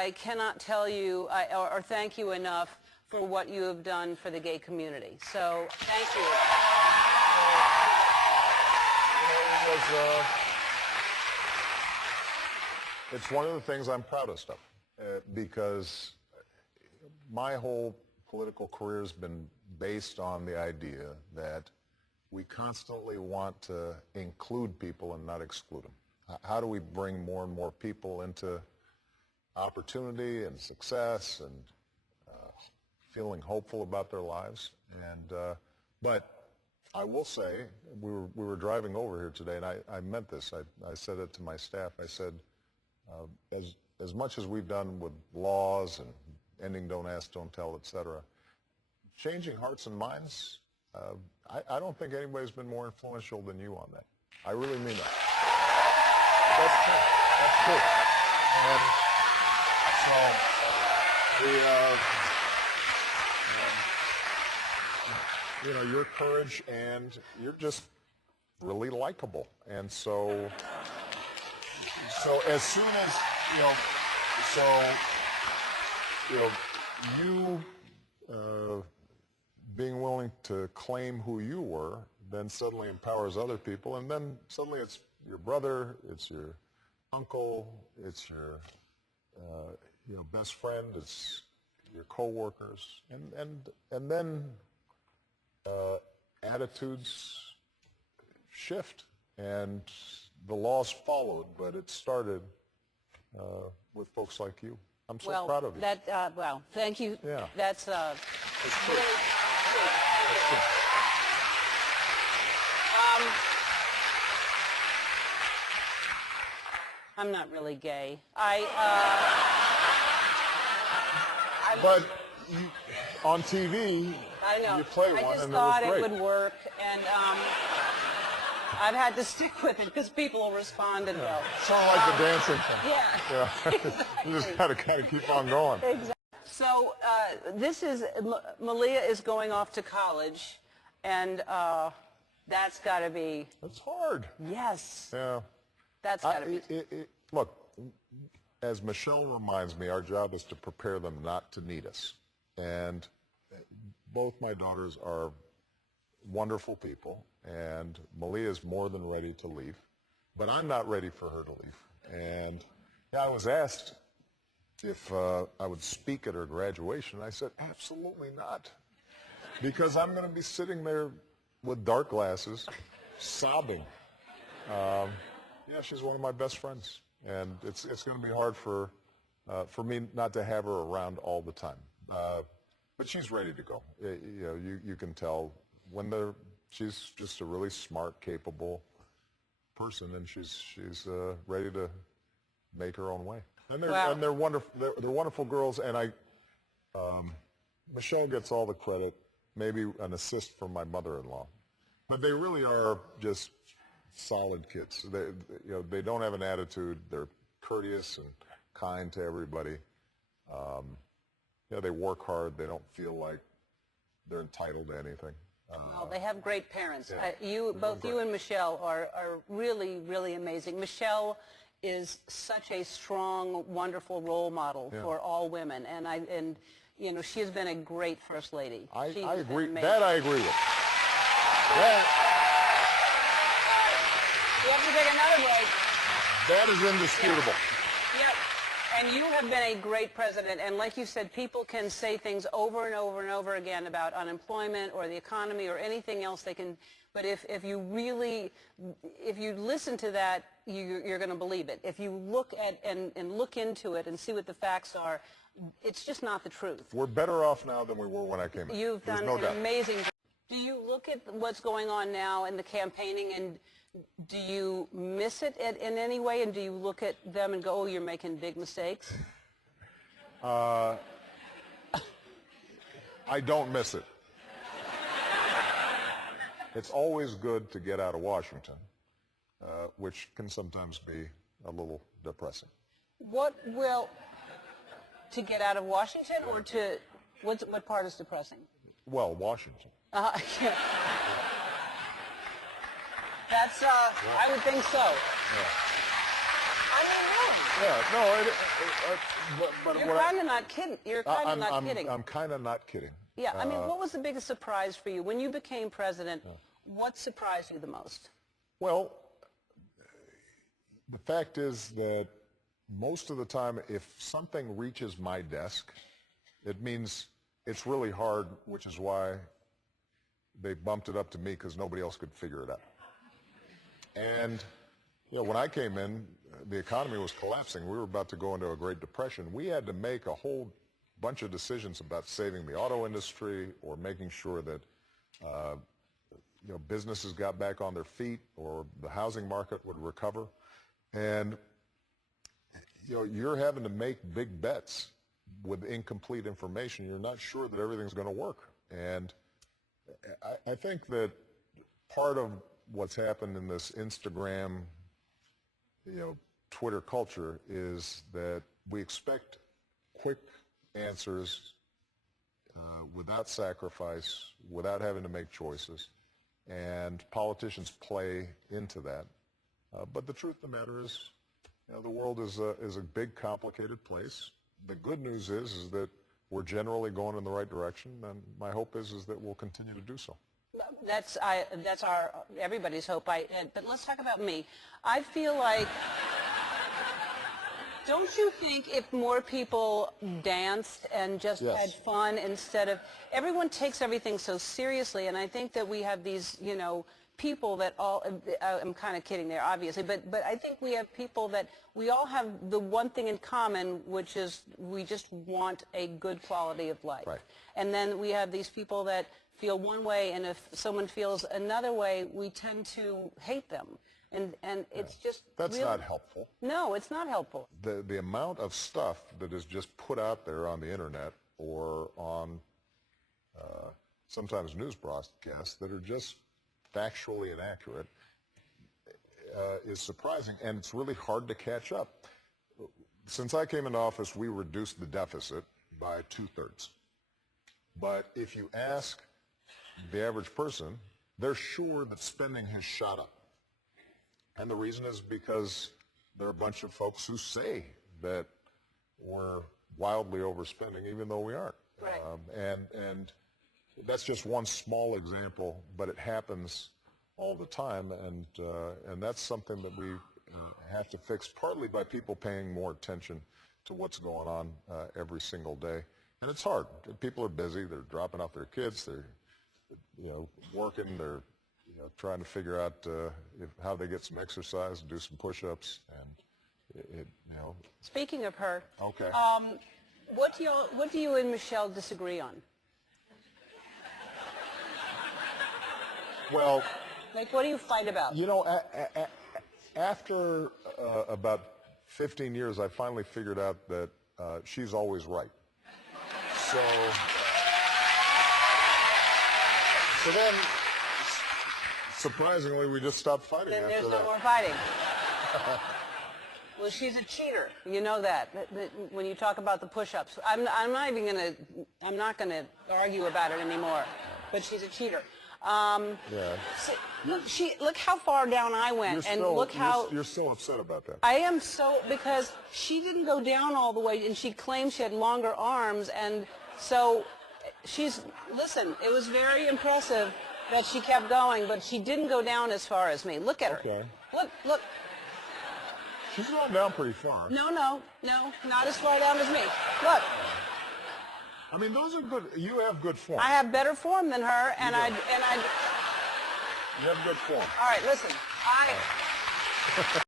I cannot tell you or thank you enough for what you have done for the gay community. So thank you. It's one of the things I'm proudest of, because my whole political career has been based on the idea that we constantly want to include people and not exclude them. How do we bring more and more people into opportunity and success and feeling hopeful about their lives? And but I will say, we were driving over here today, and I meant this. I said it to my staff. I said, as much as we've done with laws and ending Don't Ask, Don't Tell, et cetera, changing hearts and minds, I don't think anybody's been more influential than you on that. I really mean that. That's true. And so your courage, and you're just really likable. And so as soon as, you being willing to claim who you were, then suddenly empowers other people, and then suddenly it's your brother, it's your uncle, it's your best friend, it's your coworkers, and then attitudes shift, and the laws followed, but it started with folks like you. I'm so proud of you. Well, thank you. Yeah. That's true. really I'm not really gay. But on TV, I know. you play one, and it was great. I just thought it would work, and I've had to stick with it because people responded well. Sound like the dancing thing. Yeah. You just got to kind of keep on going. Exactly. So Malia is going off to college, and that's got to be. It's hard. Yes. Yeah. That's got to be. Look, as Michelle reminds me, our job is to prepare them not to need us. And both my daughters are wonderful people, and Malia is more than ready to leave. But I'm not ready for her to leave. And I was asked if I would speak at her graduation. I said, absolutely not. Because I'm going to be sitting there with dark glasses, sobbing. She's one of my best friends. And it's going to be hard for me not to have her around all the time. But she's ready to go. You can tell she's just a really smart, capable person, and she's ready to make her own way. And they're wonderful. They're wonderful girls. And Michelle gets all the credit, maybe an assist from my mother-in-law, but they really are just solid kids. They don't have an attitude. They're courteous and kind to everybody. They work hard. They don't feel like they're entitled to anything. Well, they have great parents. Yeah. Both you and Michelle are really, really amazing. Michelle is such a strong, wonderful role model for all women, and she has been a great first lady. I agree. That I agree with. You have to take another break. That is indisputable. Yep. And you have been a great president. And like you said, people can say things over and over and over again about unemployment or the economy or anything else they can. But if you listen to that, you're going to believe it. If you look at and look into it and see what the facts are, it's just not the truth. We're better off now than we were when I came in. You've done an amazing job. Do you look at what's going on now in the campaigning, and do you miss it in any way? And do you look at them and go, oh, you're making big mistakes? I don't miss it. It's always good to get out of Washington, which can sometimes be a little depressing. To get out of Washington, or what part is depressing? Well, Washington. Yeah. That's, I would think so. Yeah. I mean, really. Yeah, no, but You're kind of not kidding. You're kind of not I'm kidding. I'm kind of not kidding. Yeah, I mean, what was the biggest surprise for you when you became president? What surprised you the most? Well, the fact is that most of the time, if something reaches my desk, it means it's really hard, which is why they bumped it up to me, because nobody else could figure it out. And when I came in, the economy was collapsing. We were about to go into a Great Depression. We had to make a whole bunch of decisions about saving the auto industry, or making sure that businesses got back on their feet, or the housing market would recover. And you're having to make big bets with incomplete information. You're not sure that everything's going to work. And I think that part of what's happened in this Instagram, Twitter culture is that we expect quick answers without sacrifice, without having to make choices, and politicians play into that. But the truth of the matter is, the world is a big, complicated place. The good news is that we're generally going in the right direction, and my hope is that we'll continue to do so. That's everybody's hope. But let's talk about me. I feel like, don't you think if more people danced and just had fun instead of, everyone takes everything so seriously, and I think that we have these, people that all, I'm kind of kidding there, obviously, but I think we have people that we all have the one thing in common, which is we just want a good quality of life. Right. And then we have these people that feel one way, and if someone feels another way, we tend to hate them. And it's just That's really not helpful. No, it's not helpful. The amount of stuff that is just put out there on the internet or on sometimes news broadcasts that are just factually inaccurate is surprising, and it's really hard to catch up. Since I came into office, we reduced the deficit by 2/3. But if you ask the average person, they're sure that spending has shot up. And the reason is because there are a bunch of folks who say that we're wildly overspending, even though we aren't. Right. And that's just one small example, but it happens all the time, and that's something that we have to fix, partly by people paying more attention to what's going on every single day. And it's hard. People are busy. They're dropping off their kids. They're working. They're trying to figure out how they get some exercise, do some push-ups, and Speaking of her, Okay. what do you and Michelle disagree on? Well, Like, what do you fight about? After about 15 years, I finally figured out that she's always right. So then, surprisingly, we just stopped fighting Then after there's no that. more fighting. Well, she's a cheater. You know that. When you talk about the push-ups, I'm not gonna argue about it anymore. But she's a cheater. Yeah. Look how far down I went, look how you're still upset about that. I am, because she didn't go down all the way, and she claimed she had longer arms, and so listen, it was very impressive that she kept going, but she didn't go down as far as me. Look at her. Okay. Look. She's gone down pretty far. No, not as far down as me. Look. I mean, those are good. You have good form. I have better form than her, and You I. have good form. All right, listen.